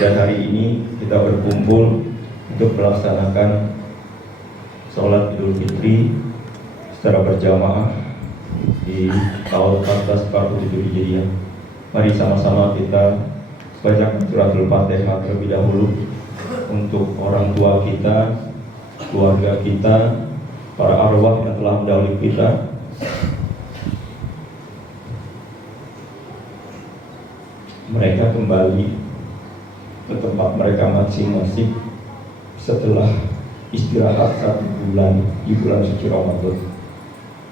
Dan hari ini kita berkumpul untuk melaksanakan sholat Idul Fitri secara berjamaah di tahun 1447 Hijriah. Mari sama-sama kita baca suratul Fatihah terlebih dahulu untuk orang tua kita, keluarga kita, para arwah yang telah mendahului kita. Mereka kembali ke tempat mereka masing-masing setelah istirahat 1 bulan di bulan suci Ramadan.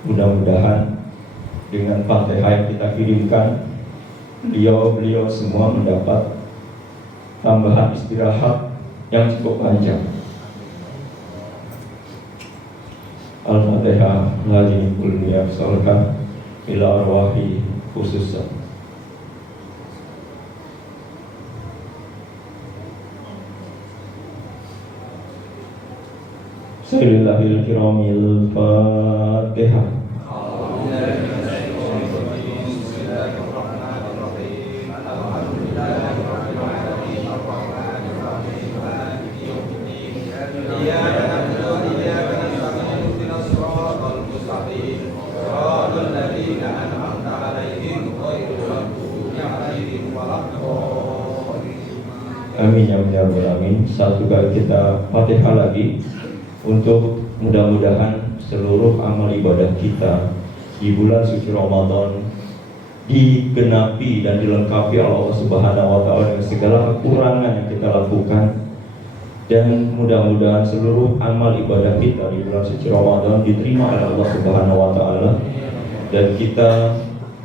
Mudah-mudahan dengan Fatihah yang kita kirimkan, beliau semua mendapat tambahan istirahat yang cukup panjang. Al-Fatihah. Hadirin kulliya salkan ila arwahi khususan. Sayyidillahil kiramil Fatihah. Amin ya rabbal alamin. Satu kali kita Fatihah lagi untuk mudah-mudahan seluruh amal ibadah kita di bulan suci Ramadan digenapi dan dilengkapi Allah Subhanahu wa taala dengan segala kekurangan yang kita lakukan, dan mudah-mudahan seluruh amal ibadah kita di bulan suci Ramadan diterima oleh Allah Subhanahu wa taala, dan kita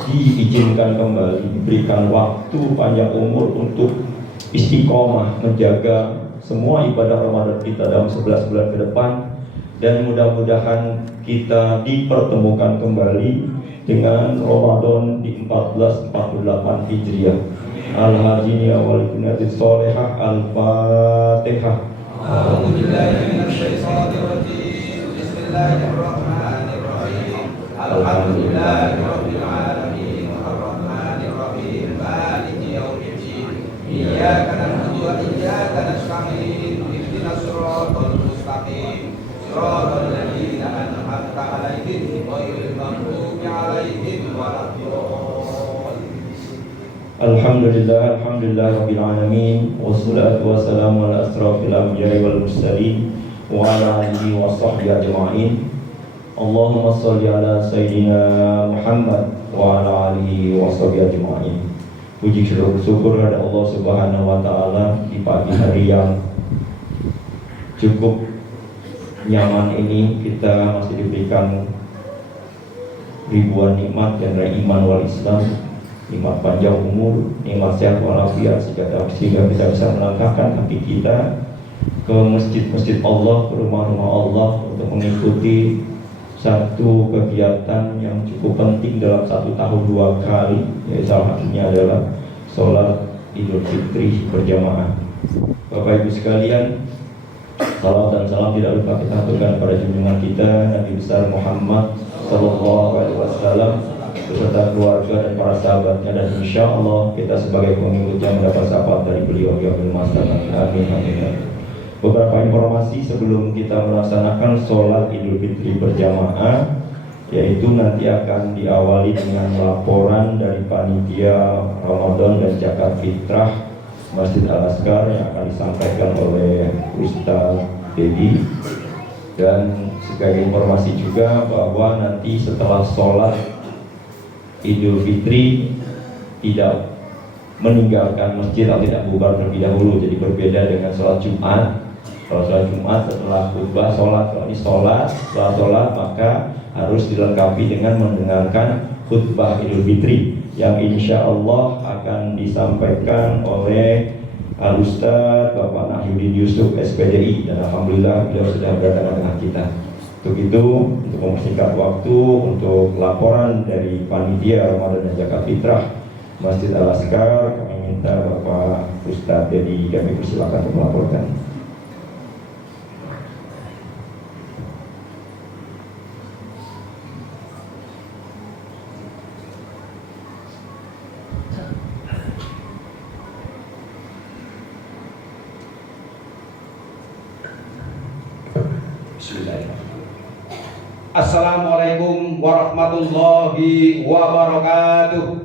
diizinkan kembali, diberikan waktu panjang umur untuk istiqomah menjaga semua ibadah Ramadan kita dalam 11 bulan ke depan, dan mudah-mudahan kita dipertemukan kembali dengan Ramadan di 1448 Hijriah. Al-Hajiniya wal Kunatis Solehah. Al-Fatihah. Bismillahirrahmanirrahim. Alhamdulillahirabbil alamin arrahmanir rahim maliki yaumiddin. Iyyaka na'budu wa iyyaka nasta'in. Ihdinas siratal mustaqim. Shiratal ladzina an'amta 'alaihim ghairil maghdubi 'alaihim waladdallin. Alhamdulillah rabbil alamin, wassalatu wassalamu ala asrofil anbiya'i wal mursalin wa ala alihi wa sahbihi ajma'in. Allahumma sholli ala sayyidina Muhammad wa ala alihi wa sahbihi ajma'in. Puji syukur kepada Allah Subhanahu wa taala di pagi hari yang cukup nyaman ini, kita masih diberikan ribuan nikmat dan iman wal Islam, nikmat panjang umur, nikmat sehat walafiat, sehingga kita bisa melangkahkan kaki kita ke masjid-masjid Allah, ke rumah-rumah Allah untuk mengikuti satu kegiatan yang cukup penting dalam 1 tahun 2 kali, yaitu salah satunya adalah sholat Idul Fitri berjamaah. Bapak Ibu sekalian, salam dan salam tidak lupa kita aturkan pada junjungan kita Nabi besar Muhammad Sallallahu Alaihi Wasallam beserta keluarga dan para sahabatnya, dan insya Allah kita sebagai pengikutnya mendapat syafaat dari beliau yaumil mahsyar. Amin amin. Beberapa informasi sebelum kita melaksanakan sholat Idul Fitri berjamaah, yaitu nanti akan diawali dengan laporan dari panitia Ramadan dan zakat fitrah Masjid Al-Azkar yang akan disampaikan oleh Ustaz Dedi. Dan sebagai informasi juga bahwa nanti setelah sholat Idul Fitri tidak meninggalkan masjid atau tidak bubar terlebih dahulu. Jadi berbeda dengan sholat Jumat. Kalau sholat Jumat setelah khutbah sholat, kalau ini setelah sholat maka harus dilengkapi dengan mendengarkan khutbah Idul Fitri yang insya Allah akan disampaikan oleh Al-Ustaz Bapak Nahyuddin Yusuf SPDI, dan alhamdulillah beliau sudah berada di tengah kita. Untuk itu, untuk mempersingkat waktu, untuk laporan dari panitia Ramadan dan zakat fitrah Masjid Al-Azkar, kami minta Bapak Ustaz Dedi, kami persilakan untuk melaporkan. Bismillahirrahmanirrahim. Assalamualaikum warahmatullahi wabarakatuh.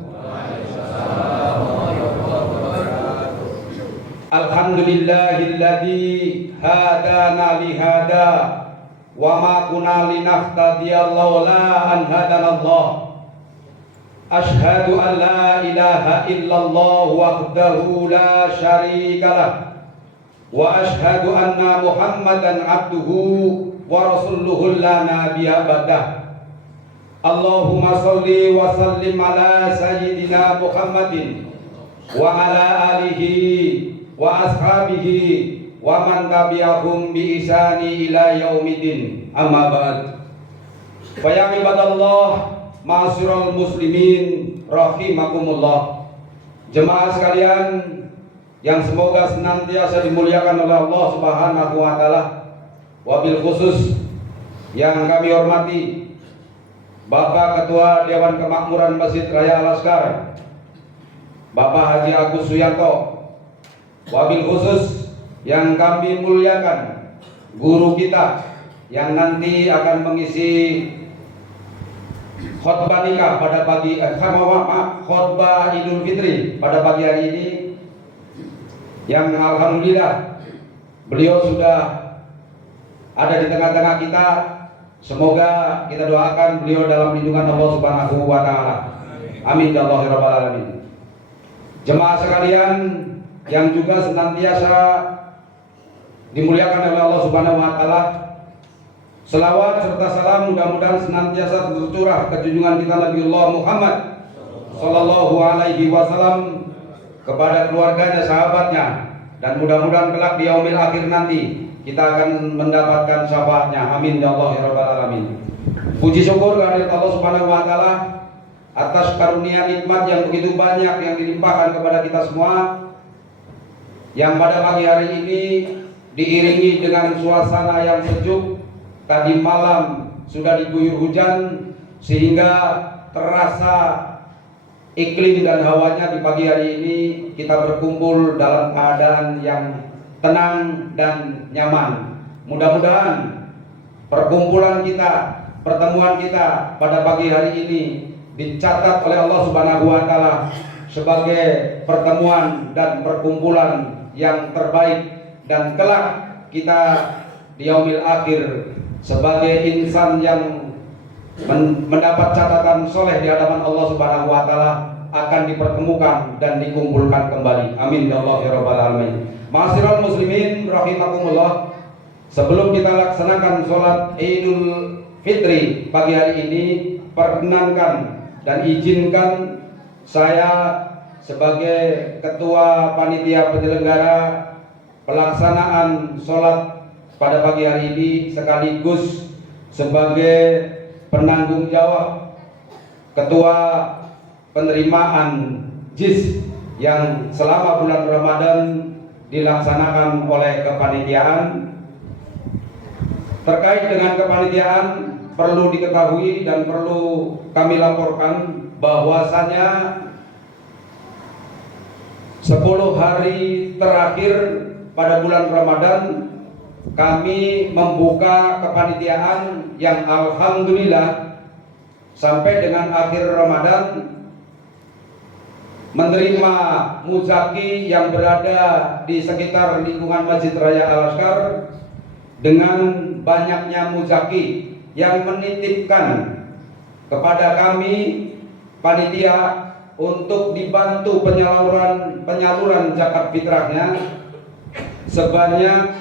Alhamdulillahilladzi hadana li hada wa ma kunna linahtadiya laula an hadanallah. Asyhadu an la ilaha illallah wahdahu la syarika lah wa asyhadu anna Muhammadan abduhu wa rasuluhu la nabiyya ba'dah. Allahumma sholli wa sallim ala sayyidina Muhammadin wa ala alihi wa ashabihi wa man tabi'ahum bi ihsani ila yaumidin. Amma ba'd. Fa ya ibadallah, ma'asyiral muslimin rahimakumullah. Jemaah sekalian yang semoga senantiasa dimuliakan oleh Allah Subhanahu wa taala. Wabil khusus yang kami hormati Bapak Ketua Dewan Kemakmuran Masjid Raya Al-Azkar, Bapak Haji Agus Suyanto. Wabil khusus yang kami muliakan guru kita yang nanti akan mengisi khutbah nikah pada pagi khutbah Idul Fitri pada pagi hari ini, yang alhamdulillah beliau sudah ada di tengah-tengah kita. Semoga kita doakan beliau dalam lindungan Allah Subhanahu wa taala. Amin ya Allah rabbal alamin. Jemaah sekalian yang juga senantiasa dimuliakan oleh Allah Subhanahu wa taala, selawat serta salam mudah-mudahan senantiasa tercurah ke junjungan kita Nabiullah Muhammad sallallahu alaihi wasallam, kepada keluarganya, sahabatnya, dan mudah-mudahan kelak di yaumil akhir nanti kita akan mendapatkan syafaatnya. Amin ya Allah ya rabbal alamin. Puji syukur kehadirat Allah Subhanahu wa taala atas karunia nikmat yang begitu banyak yang dilimpahkan kepada kita semua, yang pada pagi hari ini diiringi dengan suasana yang sejuk. Tadi malam sudah diguyur hujan sehingga terasa iklim dan hawanya di pagi hari ini kita berkumpul dalam keadaan yang tenang dan nyaman. Mudah-mudahan perkumpulan kita, pertemuan kita pada pagi hari ini dicatat oleh Allah Subhanahu wa taala sebagai pertemuan dan perkumpulan yang terbaik, dan kelak kita di yaumil akhir sebagai insan yang mendapat catatan soleh di hadapan Allah Subhanahu wa taala akan dipertemukan dan dikumpulkan kembali. Amin ya Allah ya rabbal alamin. Ma'asyiral muslimin rahimakumullah, sebelum kita laksanakan sholat Idul Fitri pagi hari ini, perkenankan dan izinkan saya sebagai ketua panitia penyelenggara pelaksanaan sholat pada pagi hari ini, sekaligus sebagai penanggung jawab ketua penerimaan JIS yang selama bulan Ramadan dilaksanakan oleh kepanitiaan. Terkait dengan kepanitiaan, perlu diketahui dan perlu kami laporkan bahwasanya 10 hari terakhir pada bulan Ramadan kami membuka kepanitiaan yang alhamdulillah sampai dengan akhir Ramadan menerima muzaki yang berada di sekitar lingkungan Masjid Raya Al-Azkar, dengan banyaknya muzaki yang menitipkan kepada kami panitia untuk dibantu penyaluran zakat fitrahnya sebanyak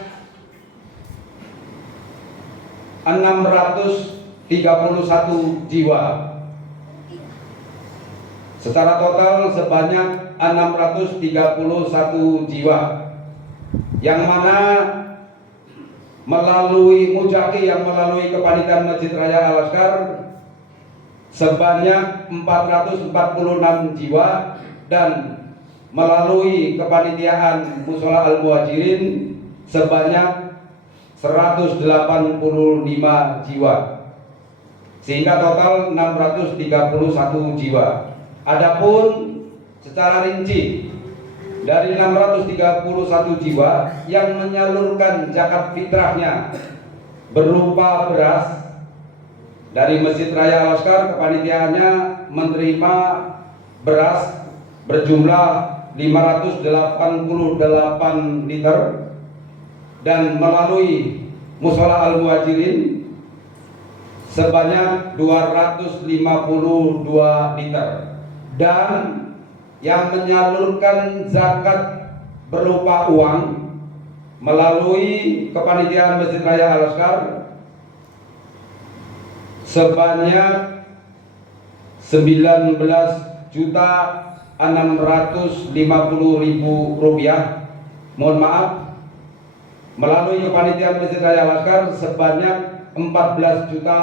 631 jiwa. Secara total sebanyak 631 jiwa, yang mana melalui mujaki yang melalui kepanitiaan Masjid Raya Al-Azkar sebanyak 446 jiwa, dan melalui kepanitiaan Mushola Al-Muhajirin sebanyak 185 jiwa, sehingga total 631 jiwa. Adapun secara rinci, dari 631 jiwa yang menyalurkan zakat fitrahnya berupa beras dari Masjid Raya Al-Azkar. Kepanitiaannya menerima beras berjumlah 588 liter, dan melalui Mushola Al-Muhajirin sebanyak 252 liter, dan yang menyalurkan zakat berupa uang melalui kepanitiaan Masjid Raya Al-Azkar sebanyak 19.650.000 rupiah. Mohon maaf, melalui kepanitiaan Masjid Raya Al-Azkar sebanyak 14 juta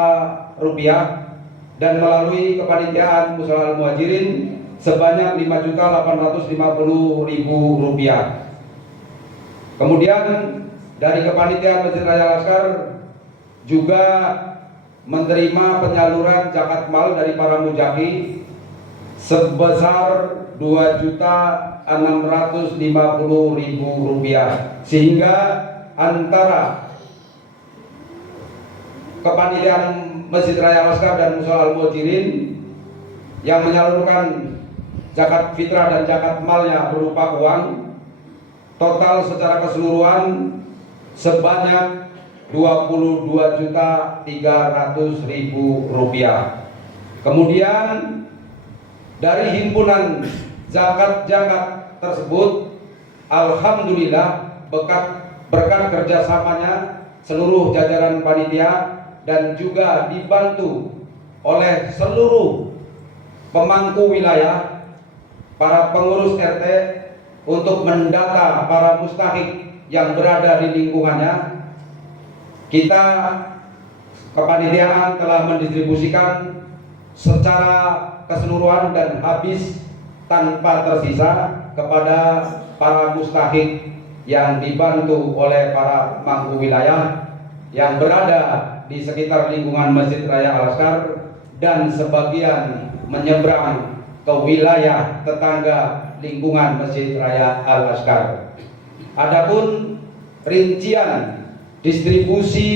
rupiah, dan melalui kepanitiaan Mushola Al-Muhajirin sebanyak 5.850.000 rupiah. Kemudian dari kepanitiaan Masjid Raya Al-Azkar juga menerima penyaluran zakat mal dari para mujaki sebesar 2.650.000 rupiah, sehingga antara kepanitiaan Masjid Raya Al-Azkar dan Mushola Al-Muhajirin yang menyalurkan zakat fitrah dan zakat malnya berupa uang, total secara keseluruhan sebanyak 22.300.000 rupiah. Kemudian dari himpunan zakat tersebut, alhamdulillah berkat kerjasamanya seluruh jajaran panitia dan juga dibantu oleh seluruh pemangku wilayah, para pengurus RT, untuk mendata para mustahik yang berada di lingkungannya. Kita kepanitiaan telah mendistribusikan secara keseluruhan dan habis tanpa tersisa kepada para mustahik yang dibantu oleh para pemangku wilayah yang berada di sekitar lingkungan Masjid Raya Al-Azkar, dan sebagian menyeberang ke wilayah tetangga lingkungan Masjid Raya Al-Azkar. Adapun rincian distribusi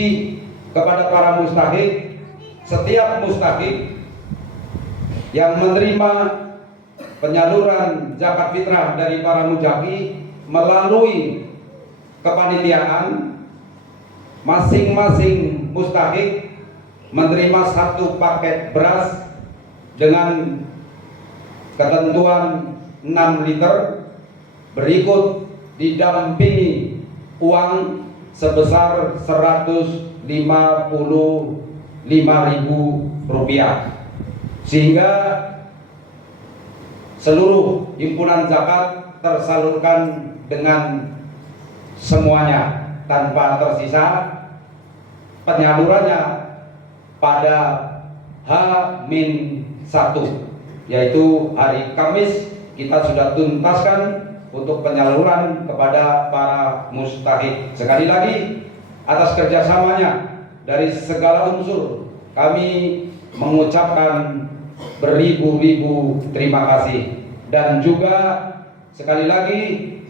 kepada para mustahik, setiap mustahik yang menerima penyaluran zakat fitrah dari para mujaki melalui kepanitiaan, masing-masing mustahik menerima 1 paket beras dengan ketentuan 6 liter, berikut didampingi uang sebesar 155.000 rupiah, sehingga seluruh himpunan zakat tersalurkan dengan semuanya tanpa tersisa. Penyalurannya pada H-1, yaitu hari Kamis, kita sudah tuntaskan untuk penyaluran kepada para mustahik. Sekali lagi, atas kerjasamanya dari segala unsur, kami mengucapkan beribu-ribu terima kasih. Dan juga sekali lagi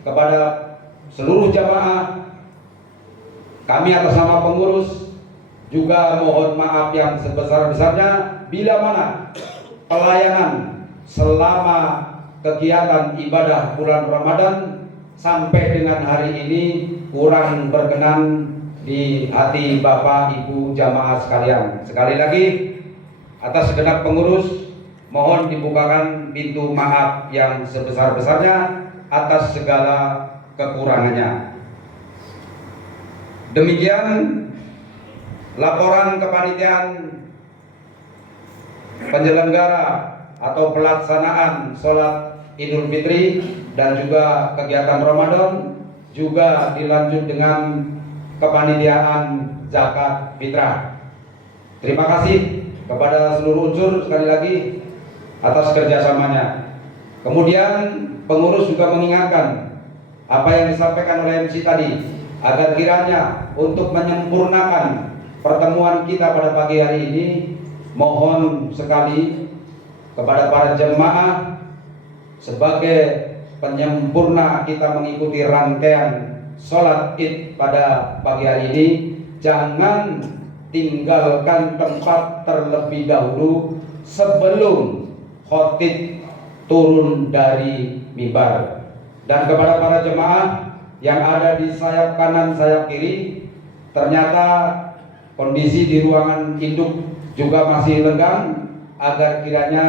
kepada seluruh jamaah, kami atas nama pengurus juga mohon maaf yang sebesar-besarnya bila mana pelayanan selama kegiatan ibadah bulan Ramadan sampai dengan hari ini kurang berkenan di hati Bapak Ibu jamaah sekalian. Sekali lagi, atas segenap pengurus mohon dibukakan pintu maaf yang sebesar-besarnya atas segala kekurangannya. Demikian laporan kepanitiaan penyelenggara atau pelaksanaan sholat Idul Fitri dan juga kegiatan Ramadan, juga dilanjut dengan kepanitiaan zakat fitrah. Terima kasih kepada seluruh unsur sekali lagi atas kerjasamanya. Kemudian pengurus juga mengingatkan apa yang disampaikan oleh MC tadi, agar kiranya untuk menyempurnakan pertemuan kita pada pagi hari ini, mohon sekali kepada para jemaah sebagai penyempurna kita mengikuti rangkaian sholat Id pada pagi hari ini, jangan tinggalkan tempat terlebih dahulu sebelum khotib turun dari mimbar. Dan kepada para jemaah yang ada di sayap kanan, sayap kiri, ternyata kondisi di ruangan induk juga masih lenggang, agar kiranya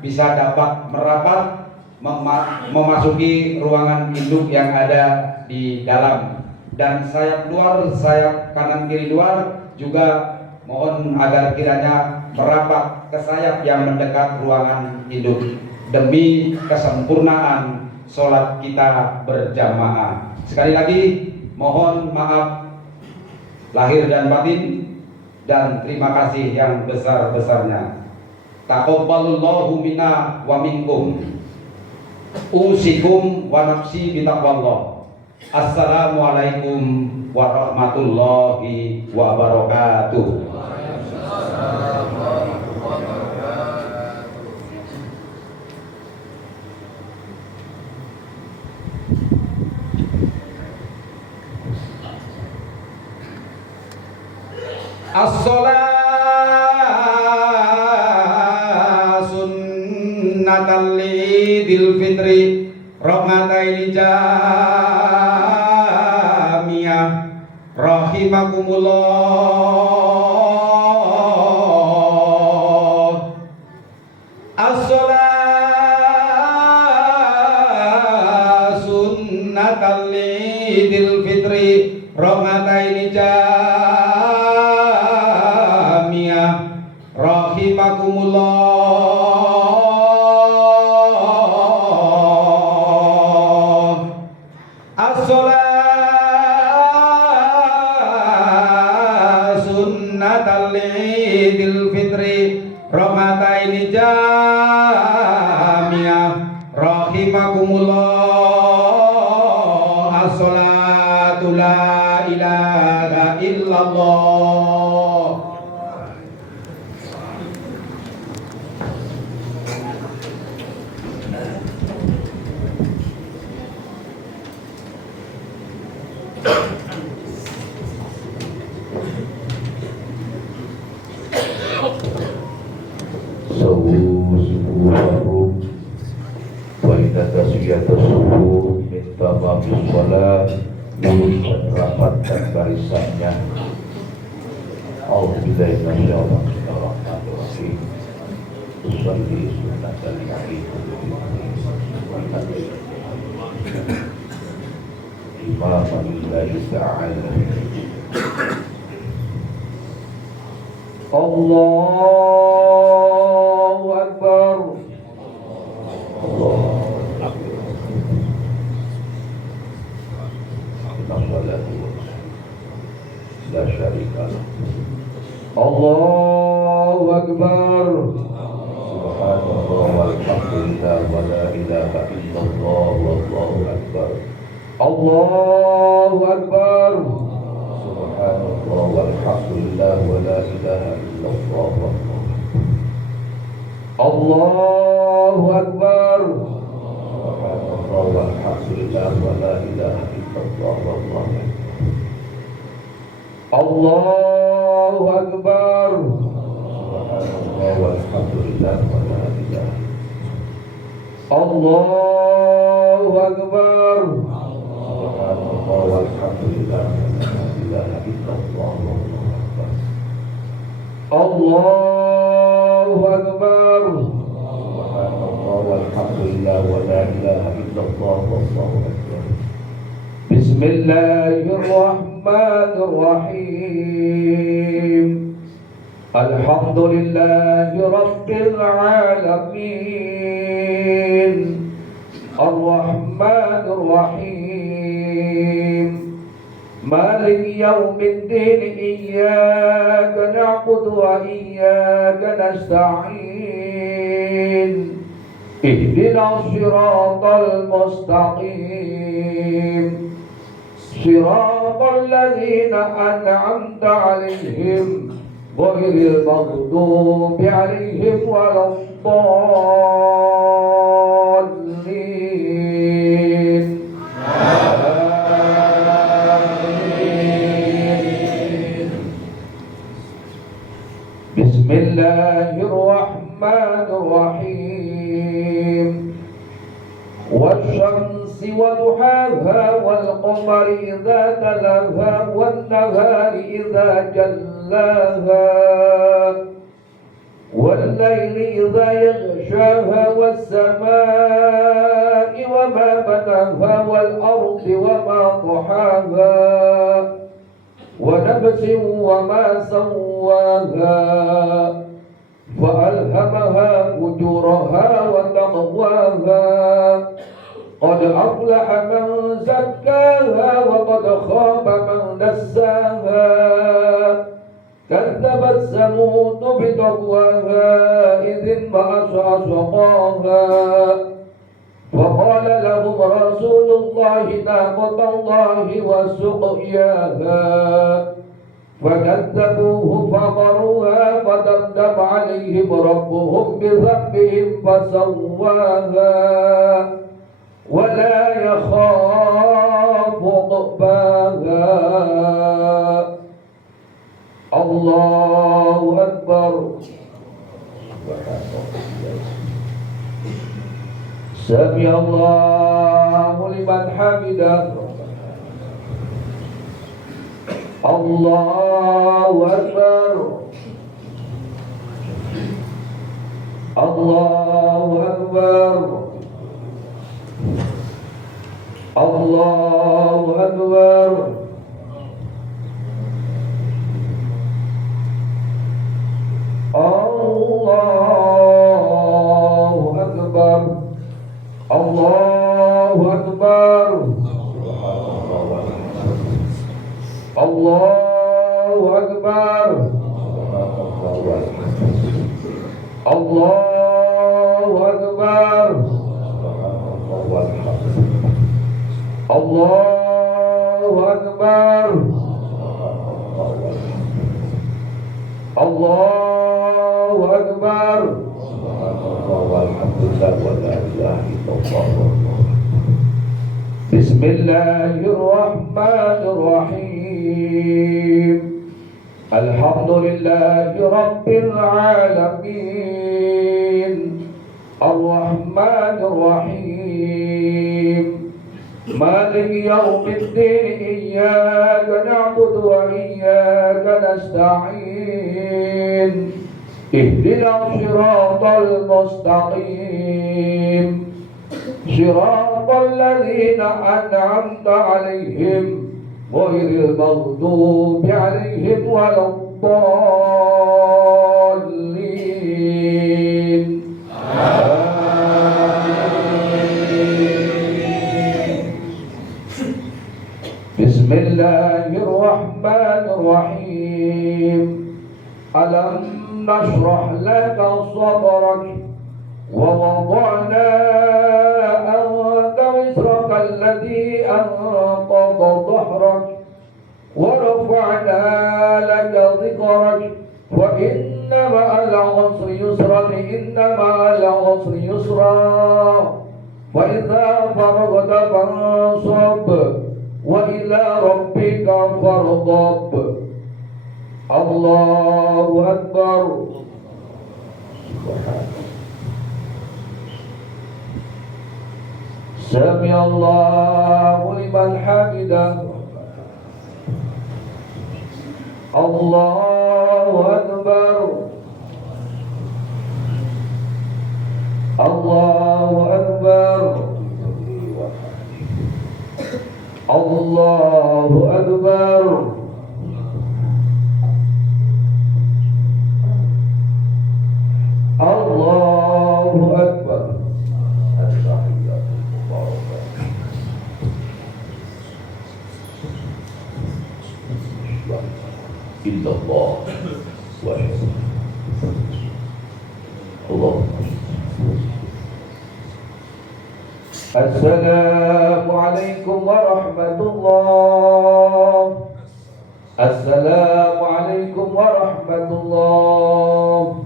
bisa dapat merapat memasuki ruangan induk yang ada di dalam. Dan sayap luar, sayap kanan kiri luar juga mohon agar kiranya merapat ke sayap yang mendekat ruangan induk demi kesempurnaan sholat kita berjamaah. Sekali lagi mohon maaf lahir dan batin, dan terima kasih yang besar-besarnya. Taqabbalallahu minna wa minkum. Usikum wa nafsi bitaqwallah. Assalamualaikum warahmatullahi wabarakatuh. As-sholat sunnatan lidil fitri rahmataini jamiyah rahimakumullah. As-sholat sunnatan lidil fitri rahmataini rahimakumullah. As-sholat sunnatan lidil fitri rahmataini jamiyah rahimakumullah. As-sholatu la ilaha illallah. Subuh wa idza tasyiatus subuh min tamamis shalah, luruskan rapat dan barisannya. A'udzubillahi minasyaitonir usolli sunnatal nabi imaman lillahi ta'ala. Allahu Akbar. Allahu Akbar. La syarika lah. Allahu Akbar. Subhanallah walhamdulillah wa la ilaha illallah wallahu akbar. Allahu Akbar. Subhanallah walhamdulillah wa la ilaha illallah wallahu akbar. Allahu Akbar. Subhanallah walhamdulillah wa la ilaha illallah wallahu akbar. Allahu Akbar. Subhanallah walhamdulillah wa la ilaha. Allahu Akbar. Subhanallah walhamdulillah wa la ilaha illallah wallahu akbar. Allahu Akbar. Subhanallah walhamdulillah wa la ilaha illallah wallahu akbar. Bismillahirrahmanirrahim. Alhamdulillahi rabbil alamin. Ar-Rahmanir Rahim. Maliki yaumiddin. Iyyaka na'budu wa iyyaka nasta'in. Ihdinas siratal mustaqim. Siratal ladzina an'amta 'alaihim ghairil maghdubi 'alaihim waladdallin. والشمس وضحاها والقمر إذا تلاها والنهار إذا جلاها والليل إذا يغشاها والسماء وما بناها والأرض وما طحاها ونفس وما سواها فألهمها فجورها وتقواها قد أفلح من زكاها وقد خاب من دساها كذبت ثمود بتقواها إذ انبعث أشقاها فقال لهم رسول الله ناقة الله وسقياها فكذبوه فعقروها فدمدم عليهم ربهم بذنبهم فسواها ولا يخاف عقباها. الله أكبر. سمع الله لمن حمده. الله أكبر. الله أكبر. الله أكبر. الله أكبر. الله أكبر. الله أكبر. الله أكبر. الله أكبر. الله أكبر. بسم الله الرحمن الرحيم. الحمد لله رب العالمين الرحمن الرحيم مالك يوم الدين إياك نعبد وإياك نستعين اهدنا الصراط المستقيم صراط الذين أنعمت عليهم غير المغضوب عليهم ولا الضالين. بسم الله الرحمن الرحيم. ألم نشرح لك صدرك ووضعنا عنك وزرك الذي أنقض ظهرك ورفعنا لك ذكرك وإن مع العسر يسرا إن مع العسر يسرا فإذا فرغت فانصب وإلى ربك فارغب. الله أكبر. سمع الله لمن حمده. الله أكبر. الله أكبر. الله أكبر. الله أكبر. إلا الله واحد. الله. السلام عليكم ورحمة الله. السلام عليكم ورحمة الله.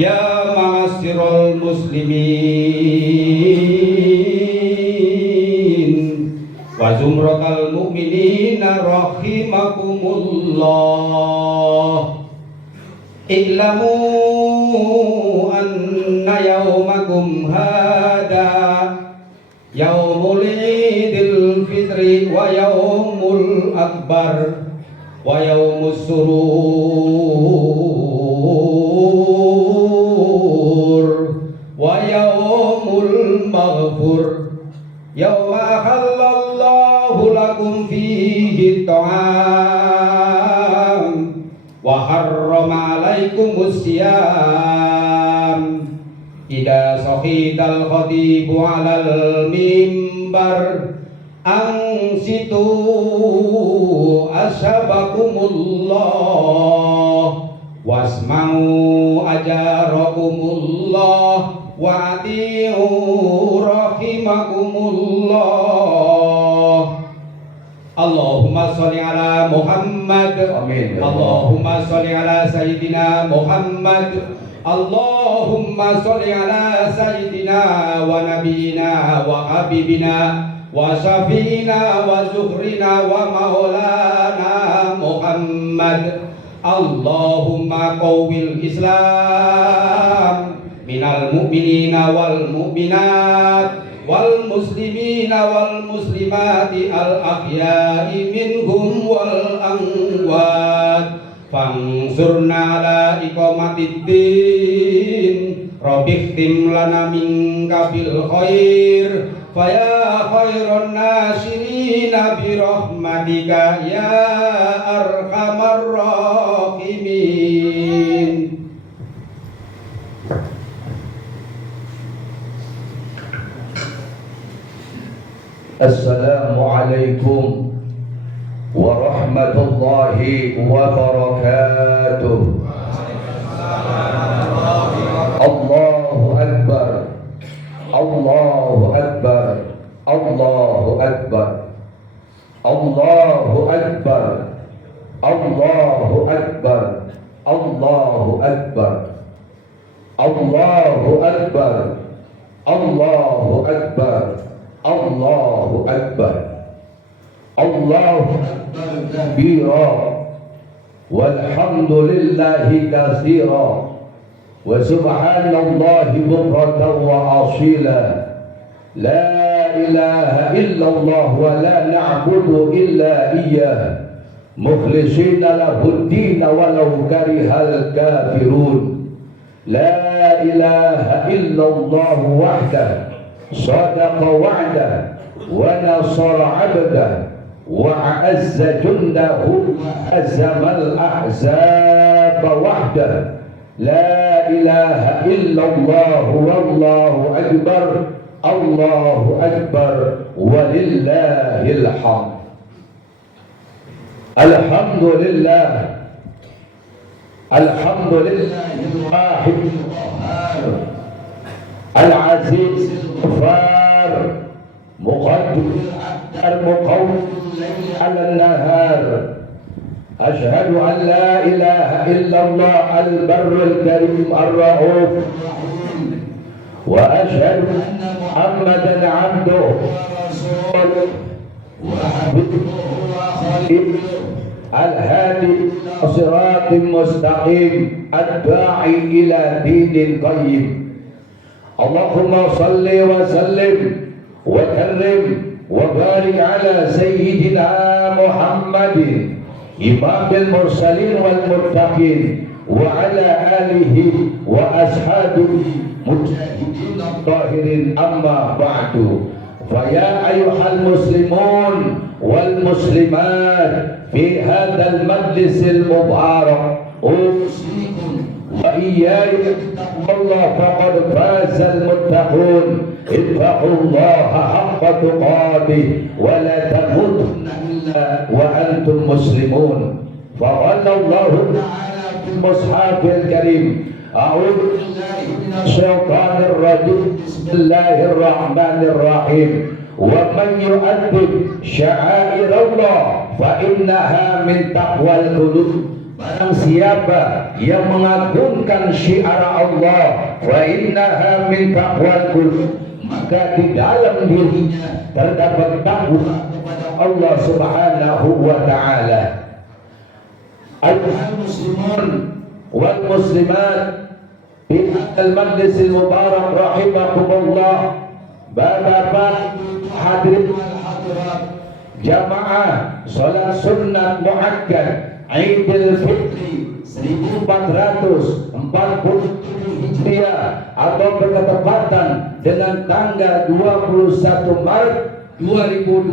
Ya ma'asyiral muslimin wa zumratal mu'minin mu'minina rahimakumullah. I'lamu anna yawmakum hada yaumul idil fitri wa yaumul akbar wa yaumus surur wa yaumul maghfur yauma halallahu lakum fihi ta'am wa harrama alaikumus siyam idza sahidal khatibu alal mimbar ansitu ashabakumullah wasma'u ajarakumullah wa ati'u rahimakumullah. Allahumma sholli ala Muhammad. Amin. Allahumma sholli ala Sayyidina Muhammad. Allahumma sholli ala Sayyidina wa Nabiyina wa Habibina wa Syafi'ina wa Zuhrina wa Maulana Muhammad. Allahumma qawwil Islam minal mu'minina wal mu'minat wal muslimina wal muslimati al ahya'i minhum wal amwat fangsurna ala iqamatid din rabbikhtim lana minka bil khair faya khairan nasirina bi rahmatika ya arhamar rahimin. Assalamualaikum warahmatullahi wabarakatuh. Allahu Akbar, Allahu Akbar, Allahu Akbar, Allahu Akbar, Allahu Akbar, Allahu Akbar, Allahu Akbar, Allahu Akbar, Allahu Akbar, Allahu Akbar kabira walhamdulillahi katsira wa subhanallahi bukratan wa asila la ilaha illallah wa la na'budu illa iyyah mukhlishina lahud-din walau karihal kafirun la ilaha illallah wahdahu صدق وعده ونصر عبده وأعز جنده وهزم الأحزاب وحده لا إله إلا الله والله أكبر الله أكبر ولله الحمد. الحمد لله الحمد لله الواحد القهار العزيز الغفار مقدم مقوم الليل على النهار أشهد أن لا إله إلا الله البر الكريم الرؤوف الرحيم وأشهد أن محمدا عبده ورسوله وحبيبه وخليله الهادي إلى صراط مستقيم الداعي إلى دين قيم. اللهم صل وسلم وكرم وبارك على سيدنا محمد إمام المرسلين والمتقين وعلى آله وأصحابه مجاهدين الطاهرين. أما بعد فيا أيها المسلمون والمسلمات في هذا المجلس المبارك أوصيكم وإياي اتقوا الله فقد فاز المتقون. اتقوا الله حق تقاته ولا تموتن إلا وأنتم مسلمون. فقال الله تعالى في المصحف الكريم أعوذ بالله من الشيطان الرجيم بسم الله الرحمن الرحيم ومن يؤدب شعائر الله فإنها من تقوى القلوب. Barang siapa yang mengagungkan syiar Allah, fa innaha min taqwal qulub, maka di dalam dirinya terdapat takwa kepada Allah Subhanahu wa taala. Ayuhal muslimun wal muslimat fi hadzal majlisil mubarak rahimakumullah. Bapak-bapak hadirin wal hadirat, jamaah salat sunnah muakkad Idul Fitri 1447 Hijriah atau bertepatan dengan tanggal 21 Maret 2026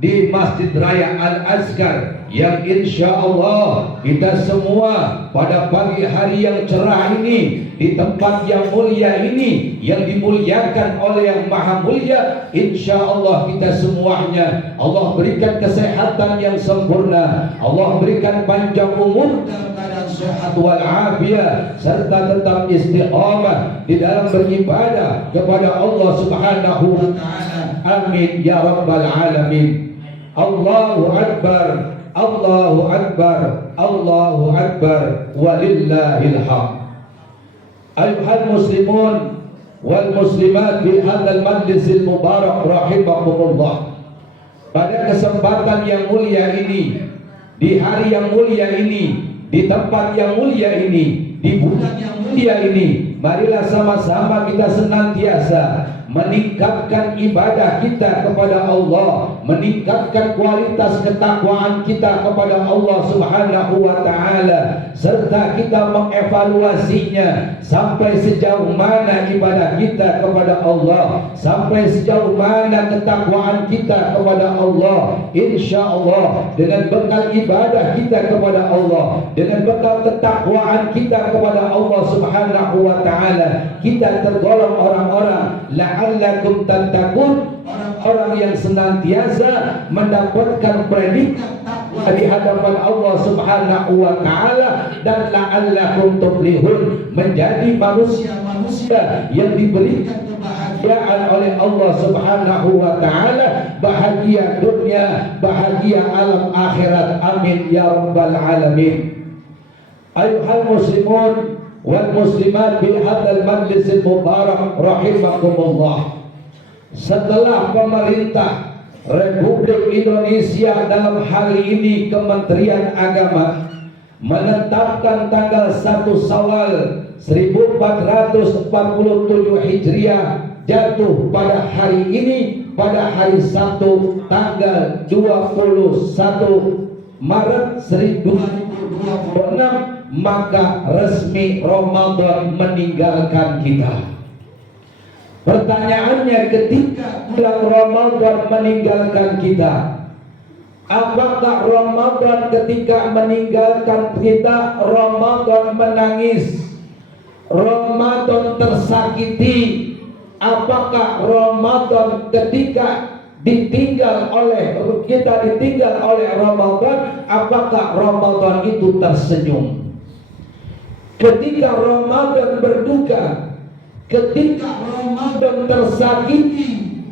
di Masjid Raya Al-Azkar, yang insya Allah kita semua pada pagi hari yang cerah ini, di tempat yang mulia ini, yang dimuliakan oleh yang maha mulia, insya Allah kita semuanya Allah berikan kesehatan yang sempurna, Allah berikan panjang umur dalam keadaan sehat walafiat, serta tetap istiqamah di dalam beribadah kepada Allah Subhanahu wa taala. Amin ya rabbal alamin. Allahu Akbar, Allahu Akbar, Allahu Akbar, walillahil hamd. Ayuhal muslimun wal muslimat fi hadzal majlisil mubarak rahimakumullah. Pada kesempatan yang mulia ini, di hari yang mulia ini, di tempat yang mulia ini, di bulan yang mulia ini, marilah sama-sama kita senantiasa meningkatkan ibadah kita kepada Allah, meningkatkan kualitas ketakwaan kita kepada Allah Subhanahu wa taala, serta kita mengevaluasinya sampai sejauh mana ibadah kita kepada Allah, sampai sejauh mana ketakwaan kita kepada Allah. Insya Allah dengan bekal ibadah kita kepada Allah, dengan bekal ketakwaan kita kepada Allah Subhanahu wa taala, kita tergolong orang-orang la'allakum tattaqun, orang-orang yang senantiasa mendapatkan predikat takwa di hadapan Allah Subhanahu wa taala, dan la'allakum tuflihun, menjadi manusia-manusia yang diberikan kebahagiaan oleh Allah Subhanahu wa taala, bahagia dunia, bahagia alam akhirat. Amin ya rabbal alamin. Ayuhal muslimun wal muslimat fi hadzal majlisil mubarak rahimakumullah. Setelah pemerintah Republik Indonesia, dalam hal ini Kementerian Agama, menetapkan tanggal 1 Syawal 1447 Hijriah jatuh pada hari ini, pada hari Sabtu tanggal 21 Maret 2026, maka resmi Ramadan meninggalkan kita. Pertanyaannya, ketika bulan Ramadan meninggalkan kita, apakah Ramadan ketika meninggalkan kita, Ramadan menangis, Ramadan tersakiti? Apakah Ramadan ketika ditinggal oleh Ramadan, apakah Ramadan itu tersenyum? Ketika Ramadan berduka, ketika Ramadan tersakiti,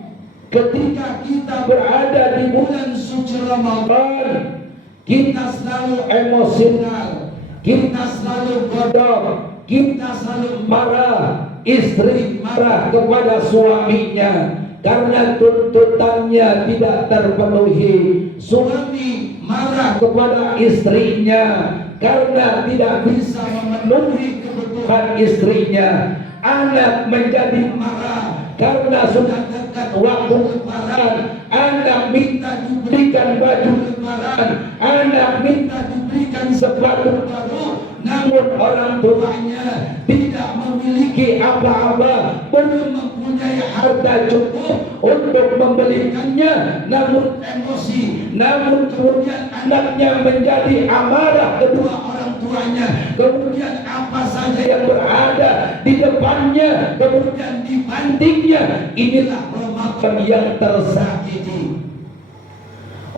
ketika kita berada di bulan suci Ramadan, kita selalu emosional, kita selalu godok, kita selalu marah. Istri marah kepada suaminya karena tuntutannya tidak terpenuhi. Suami marah kepada istrinya karena tidak bisa memenuhi kebutuhan istrinya. Anak menjadi marah karena sudah dekat waktu lebaran. Anak minta diberikan baju lebaran, anak minta diberikan sepatu baru, namun orang tuanya tidak memiliki apa-apa, belum mempunyai harta cukup untuk membelikannya, namun emosi, namun kemudian anaknya menjadi amarah kedua orang tuanya, kemudian apa saja yang berada di depannya kemudian dibantingnya. Inilah Ramadan yang tersakiti.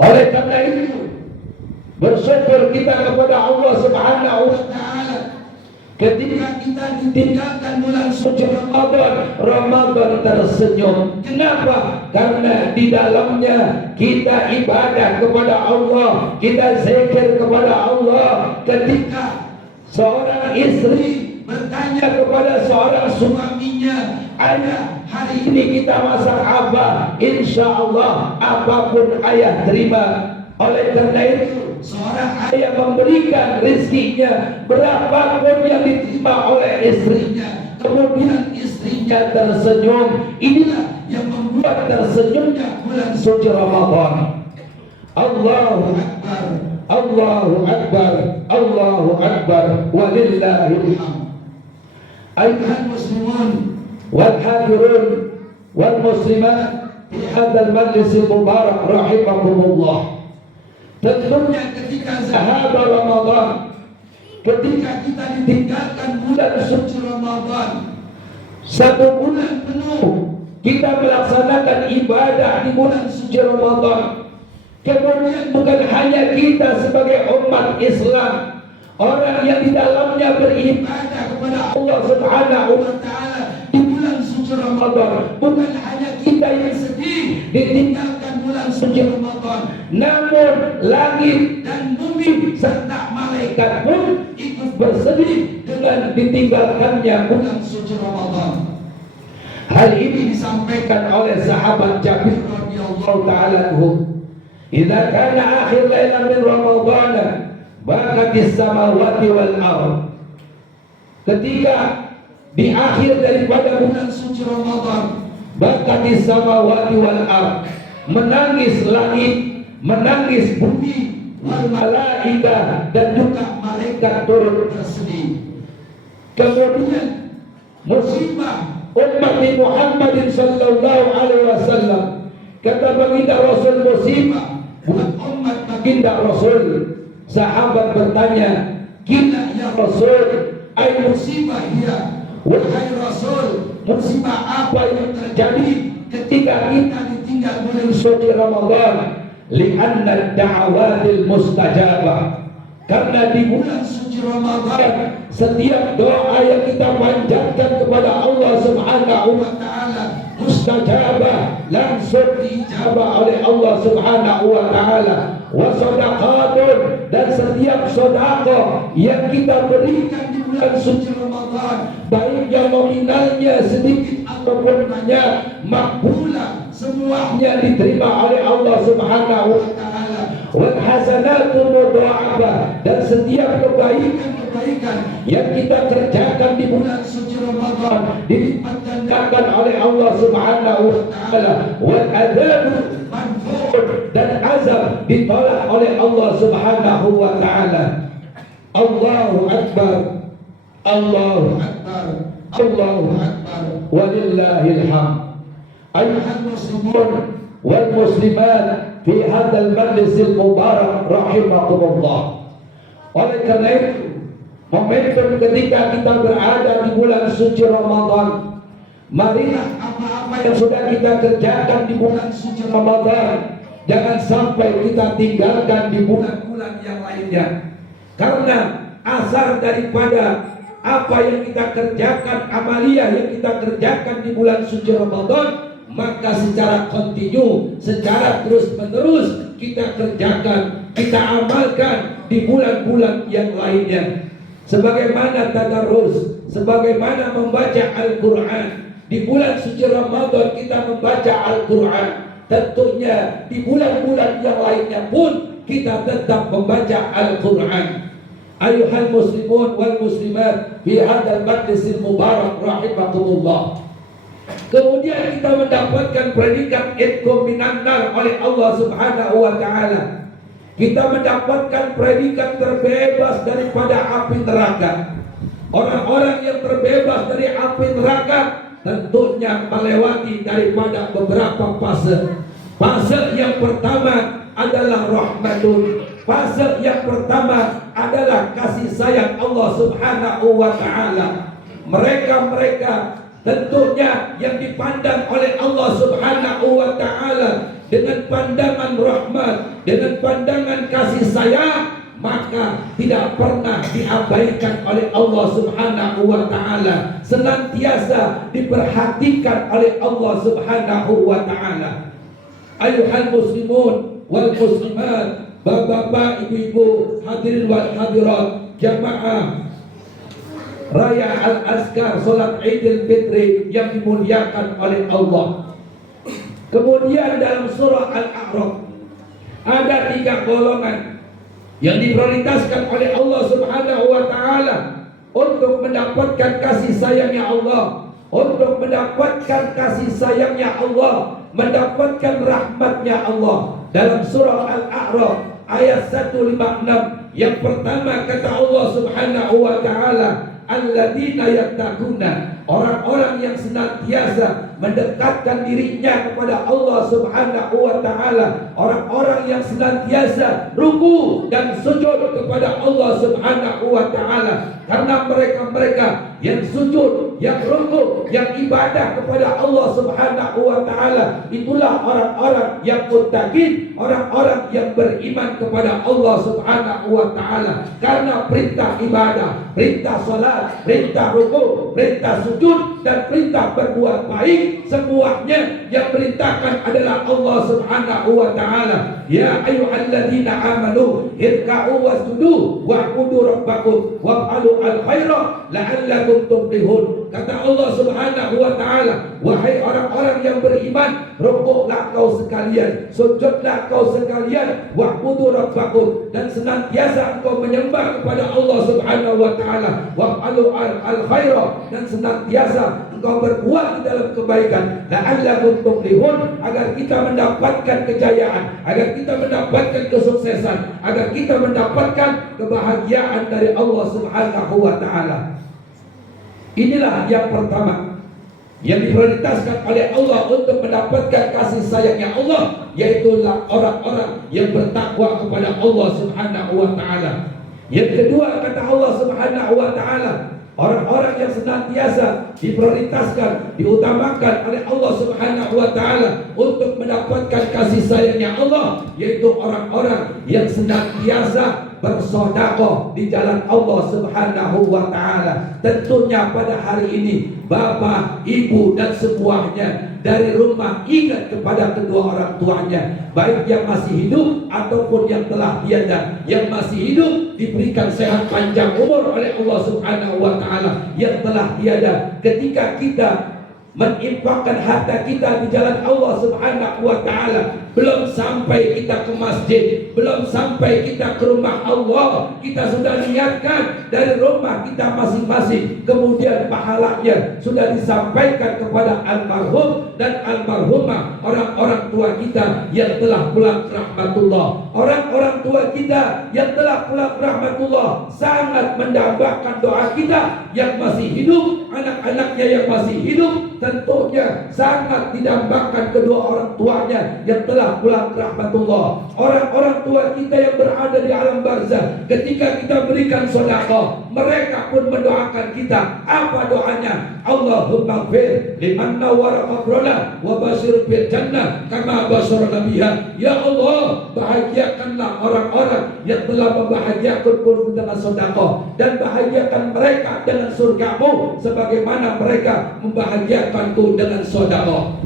Oleh karena itu, bersyukur kita kepada Allah Subhanahu wa taala ketika kita ditinggalkan bulan suci Ramadan, Ramadan tersenyum. Kenapa? Karena di dalamnya kita ibadah kepada Allah, kita zikir kepada Allah. Ketika seorang istri bertanya kepada seorang suaminya, ayah, hari ini kita masak apa? Insya Allah apapun ayah terima. Oleh karena itu, seorang ayah memberikan rezekinya berapapun yang diterima oleh istrinya. Kemudian istrinya tersenyum. Inilah yang membuat tersenyumnya bulan suci Ramadan. Allahu Akbar, Allahu Akbar, Allahu Akbar, walillahil hamd. Ayuhal muslimun wal hadirun wal muslimat fi hadzal majlis mubarak rahimakumullah. Tentunya ketika zahaba Ramadan, ketika kita ditinggalkan bulan suci Ramadan, 1 bulan penuh kita melaksanakan ibadah di bulan suci Ramadan. Kemudian bukan hanya kita sebagai umat Islam, orang yang di dalamnya beribadah kepada Allah Subhanahu wa taala di bulan suci Ramadan, bukan hanya kita yang sedih ditinggalkan bulan suci Ramadan, namun langit dan bumi serta malaikat pun ikut bersedih dengan ditinggalkannya bulan suci Ramadan. Hal ini disampaikan oleh sahabat Jabir radhiyallahu taala anhu. Idza kana akhir lailah min Ramadan bakatis samawati wal ardh. Ketika di akhir daripada bulan suci Ramadan, bakatis samawati wal ardh, menangis langit, menangis bumi, wal malaika, dan juga malaikat turut bersedih. Kemudian musibah umat Muhammadin sallallahu alaihi wasallam, kata baginda Rasul, musibah buat umat baginda Rasul. Sahabat bertanya, "Gila ya Rasul, ay musibah ya?" Wahai Rasul, musibah apa yang terjadi ketika kita ditinggal bulan suci Ramadan? Li'anna da'awatil mustajabah. Karena di bulan suci Ramadan setiap doa yang kita panjatkan kepada Allah Subhanahu wa taala mustajabah, langsung diijabah oleh Allah Subhanahu wa taala. Wa shadaqatun, dan setiap sedekah yang kita berikan di bulan suci Ramadan, baik yang nominalnya sedikit ataupun banyak, makbulah, semuanya diterima oleh Allah Subhanahu wa taala. Wal hasanatu mudha'afah, dan setiap kebaikan yang kita kerjakan di bulan suci Ramadan dilipat gandakan oleh Allah Subhanahu wa taala. Wal adzabu manfur, dan azab ditolak oleh Allah Subhanahu wa taala. Allahu akbar, Allahu akbar, Allahu akbar, walillahil hamd. Ayuhal muslimun wal muslimat fi hadzal majlisil mubarak rahimakumullah. Oleh karena itu, momentum ketika kita berada di bulan suci Ramadan, marilah apa-apa yang sudah kita kerjakan di bulan suci Ramadan jangan sampai kita tinggalkan di bulan-bulan yang lainnya. Karena asar daripada apa yang kita kerjakan, amaliyah yang kita kerjakan di bulan suci Ramadan, maka secara kontinu, secara terus menerus kita kerjakan, kita amalkan di bulan-bulan yang lainnya. Sebagaimana tadarus, sebagaimana membaca Al-Quran. Di bulan suci Ramadan kita membaca Al-Quran, tentunya di bulan-bulan yang lainnya pun kita tetap membaca Al-Quran. Ayuhal muslimun wal muslimat fi hadzal majlisil mubarak rahimakumullah. Kemudian kita mendapatkan predikat idkum minan nar oleh Allah Subhanahu wa taala. Kita mendapatkan predikat terbebas daripada api neraka. Orang-orang yang terbebas dari api neraka tentunya melewati daripada beberapa fase. Fase yang pertama adalah rahmatun. Fase yang pertama adalah kasih sayang Allah Subhanahu wa taala. Mereka tentunya yang dipandang oleh Allah Subhanahu wa taala dengan pandangan rahmat, dengan pandangan kasih sayang, maka tidak pernah diabaikan oleh Allah Subhanahu wa taala, senantiasa diperhatikan oleh Allah Subhanahu wa taala. Ayuhal muslimun wal muslimat, bapak-bapak, ibu-ibu, hadirin wal hadirat, jamaah raya Al-Azkar, solat Idul Fitri yang dimuliakan oleh Allah. Kemudian dalam surah Al-A'raf ada 3 golongan yang diprioritaskan oleh Allah Subhanahu wa taala untuk mendapatkan kasih sayangnya Allah, untuk mendapatkan kasih sayangnya Allah, mendapatkan rahmatnya Allah. Dalam surah Al-A'raf ayat 156 yang pertama kata Allah Subhanahu wa taala, alladzina yattaquna, orang-orang yang senantiasa mendekatkan dirinya kepada Allah Subhanahu wa taala, orang-orang yang senantiasa ruku dan sujud kepada Allah Subhanahu wa taala. Karena mereka-mereka yang sujud, yang ruku, yang ibadah kepada Allah Subhanahu wa taala, itulah orang-orang yang muttaqin, orang-orang yang beriman kepada Allah Subhanahu wa taala. Karena perintah ibadah, perintah salat, perintah ruku, perintah sujud, dan perintah berbuat baik, semuanya yang perintahkan adalah Allah Subhanahu wa taala. Ya ayyuhalladzina amanu irka'u wasjudu wa'budu rabbakum waf'alu al-khaira la'allakum tuflihun. Kata Allah Subhanahu wa taala, wahai orang-orang yang beriman, rukuklah kau sekalian, sujudlah kau sekalian, wa'budu rabbakum, dan senantiasa engkau menyembah kepada Allah Subhanahu wa taala, waf'alu al-khaira, dan senantiasa engkau berbuat di dalam kebaikan, la'allakum tuflihun, agar kita mendapatkan kejayaan, agar kita mendapatkan kesuksesan, agar kita mendapatkan kebahagiaan dari Allah Subhanahu wa taala. Inilah yang pertama yang diprioritaskan oleh Allah untuk mendapatkan kasih sayangnya Allah, yaitu orang-orang yang bertakwa kepada Allah Subhanahu wa taala. Yang kedua kata Allah Subhanahu wa taala, orang-orang yang senantiasa diprioritaskan, diutamakan oleh Allah Subhanahu wa taala untuk mendapatkan kasih sayangnya Allah, yaitu orang-orang yang senantiasa bersedekah di jalan Allah Subhanahu wa taala. Tentunya pada hari ini bapak, ibu dan semuanya dari rumah ingat kepada kedua orang tuanya, baik yang masih hidup ataupun yang telah tiada. Yang masih hidup diberikan sehat panjang umur oleh Allah Subhanahu wa taala, yang telah tiada ketika kita menginfakkan harta kita di jalan Allah Subhanahu wa taala, belum sampai kita ke masjid, belum sampai kita ke rumah Allah, kita sudah niatkan dari rumah kita masing-masing, kemudian pahalanya sudah disampaikan kepada almarhum dan almarhumah, orang-orang tua kita yang telah pulang rahmatullah. Orang-orang tua kita yang telah pulang rahmatullah sangat mendambakan doa kita yang masih hidup, anak-anaknya yang masih hidup tentunya sangat didambakan kedua orang tuanya yang telah pulang rahmatullah. Orang-orang tua kita yang berada di alam barzah, ketika kita berikan sedekah, mereka pun mendoakan kita. Apa doanya? Allahumma fir liman nawwara qabrana wa basyir bil jannah kama basyarna biha. Ya Allah, bahagiakanlah orang-orang yang telah membahagiakanku dengan sedekah, dan bahagiakan mereka dengan surgamu sebagaimana mereka membahagiakanku dengan sedekah.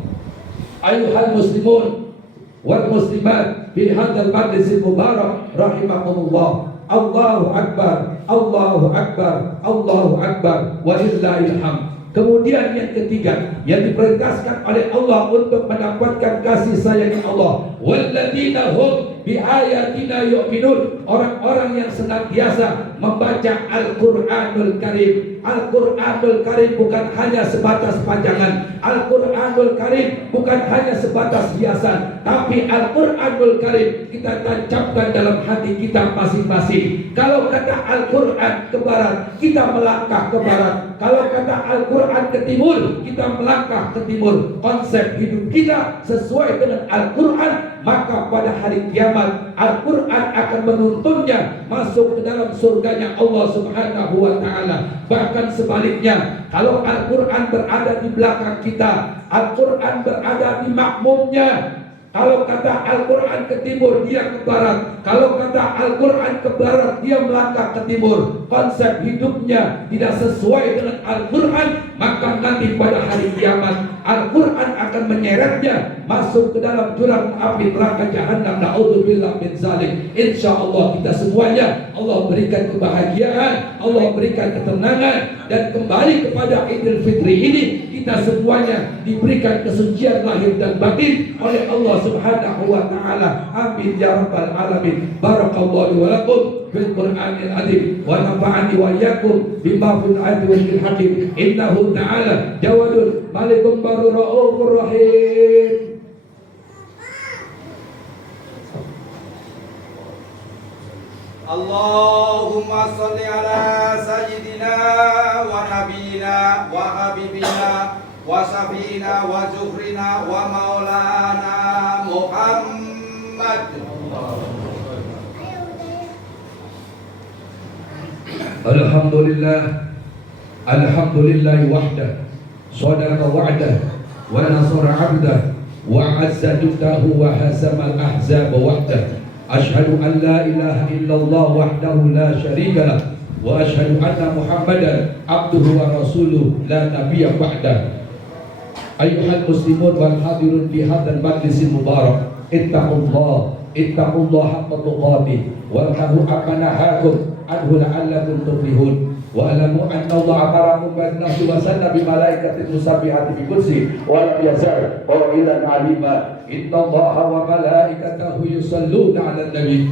Ayuhal muslimun wal muslimat fi hadzal majlisil mubarak rahimakumullah. Allahu akbar, Allahu akbar, Allahu akbar, walillahil hamd. Kemudian yang ketiga yang diperintahkan oleh Allah untuk mendapatkan kasih sayang Allah, walladzina hum bi ayatina yu'minun, orang-orang yang senantiasa membaca Al-Qur'anul Karim. Al-Qur'anul Karim bukan hanya sebatas pajangan, Al-Qur'anul Karim bukan hanya sebatas hiasan, tapi Al-Qur'anul Karim kita tancapkan dalam hati kita masing-masing. Kalau kata Al-Qur'an ke barat, kita melangkah ke barat. Kalau kata Al-Qur'an ke timur, kita melangkah ke timur. Konsep hidup kita sesuai dengan Al-Qur'an, maka pada hari kiamat Al-Qur'an akan menuntunnya masuk ke dalam surganya Allah Subhanahu wa taala. Bahkan sebaliknya, kalau Al-Qur'an berada di belakang kita, Al-Qur'an berada di makmumnya, Kalau kata Al-Quran ke timur, dia ke barat. Kalau kata Al-Quran ke barat, dia melangkah ke timur. Konsep hidupnya tidak sesuai dengan Al-Quran, maka nanti pada hari kiamat Al-Quran akan menyeretnya masuk ke dalam jurang api neraka jahanam. Na'udzubillah min zalik. Insya Allah kita semuanya Allah berikan kebahagiaan, Allah berikan ketenangan, dan kembali kepada Idul Fitri ini kita semuanya diberikan kesucian lahir dan batin oleh Allah Subhanahu wa taala. Amin ya rabbal alamin. Barakallahu wa lakum fil Qur'anil azim wa nafa'ani wa iyyakum bima fil ayati wal hakim. Innahu ta'ala jawadun malikum baru raufur rahim. Allahumma salli ala sayyidina wa nabiyina wa habibina wa safina wa zuhrina wa maulana Muhammad. Alhamdulillah, alhamdulillah wahdah, sadaqa wa'dah, wa nasara 'abdah, wa 'azza juddahu wa hazama al-ahzab wahdah. Ashhadu an la ilaha illallah wahdahu la syarika lah, wa ashhadu anna Muhammadan abduhu wa rasuluh la nabiyya ba'dah. Ayyuhal muslimun wal hadirun fi hadzal majlisil mubarak, ittaqullah haqqa tuqatih wa nahu amma nahakum anhu la'allakum tuflihun. Wa alamu anna Allah amarakum bin nafsi wa sanna bi malaikatin musabbihati bi kursi wa lam yazal qailan alima inna Allaha wa malaikatahu yusalluna 'alan nabi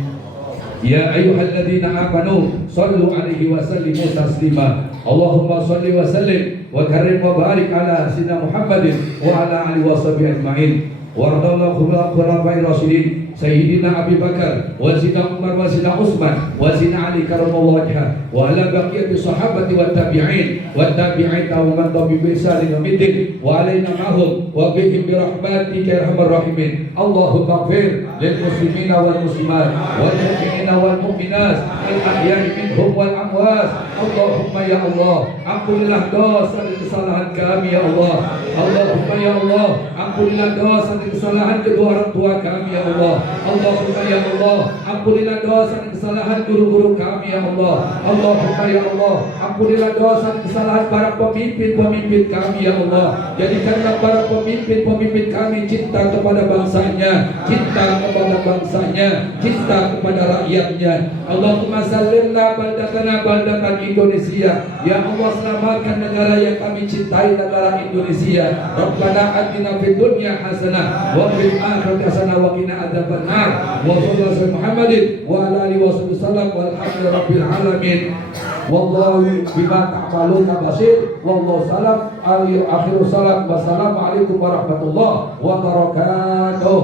ya ayyuhalladzina amanu sallu 'alaihi wa sallimu taslima. Allahumma salli wa sallim wa karim wa barik ala sayyidina Muhammadin wa ala alihi wa sahbihi ajma'in. Warḍallahu khulafa'ir rasyidin Sayyidina Abi Bakar wa Sayyidina Umar wa Sayyidina Utsman wa Sayyidina Ali karramallahu wajhah wa ala baqiyati sahabati wat tabi'in wa tabi'in wa man tabi'ahum bi ihsan ila yaumid wa alaina ma'hum wa bihim bi rahmatika ya arhamar rahimin. Allahumma ighfir lil muslimina wal muslimat wal mu'minina wal mu'minat al ahya'i minhum wal amwat. Allahumma ya Allah, ampunilah dosa dan kesalahan kami ya Allah. Allahumma ya Allah, ampunilah dosa dan kesalahan kedua orang tua kami ya Allah. Allahumma ya Allah, ampunilah dosa dan kesalahan guru-guru kami ya Allah. Allahumma ya Allah, ampunilah dosa dan kesalahan para pemimpin-pemimpin kami ya Allah. Jadikanlah para pemimpin-pemimpin kami cinta kepada bangsanya, cinta kepada bangsanya, cinta kepada rakyatnya. Allahumma sallimna baldatana baldatan Indonesia. Ya Allah, selamatkan negara yang kami cintai, negara Indonesia. Rabbana atina fid dunya hasanah wa fil akhirati hasanah wa qina adzabannar. Wa sallallahu Muhammadin wa ala alihi wasallam walhamdulillahi rabbil alamin. Wallahu bima ta'maluna basir. Wallahu salam akhiru salam. Wassalamualaikum warahmatullahi wabarakatuh.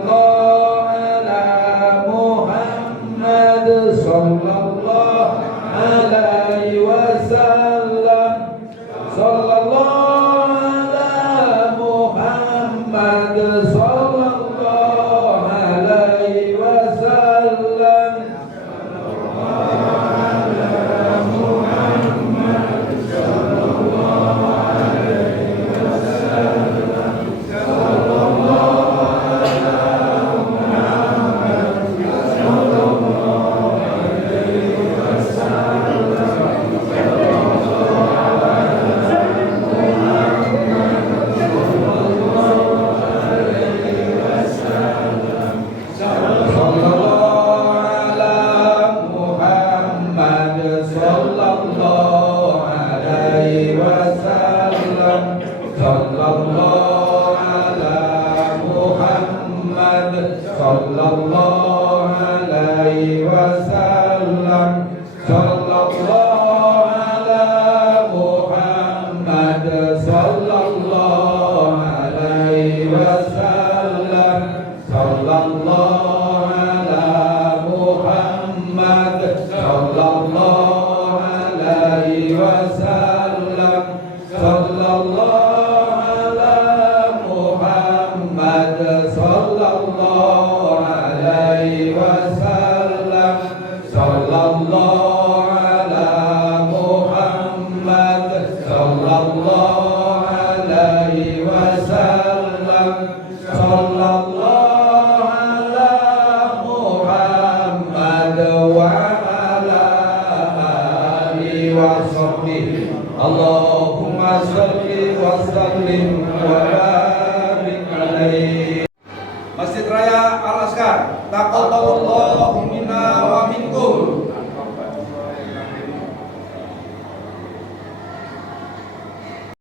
Sallallahu ala Muhammad. sallallahu alaihi wasallam. Sallallahu ala Muhammad sallallahu alaihi wasallam. Allahumma salli wa sallim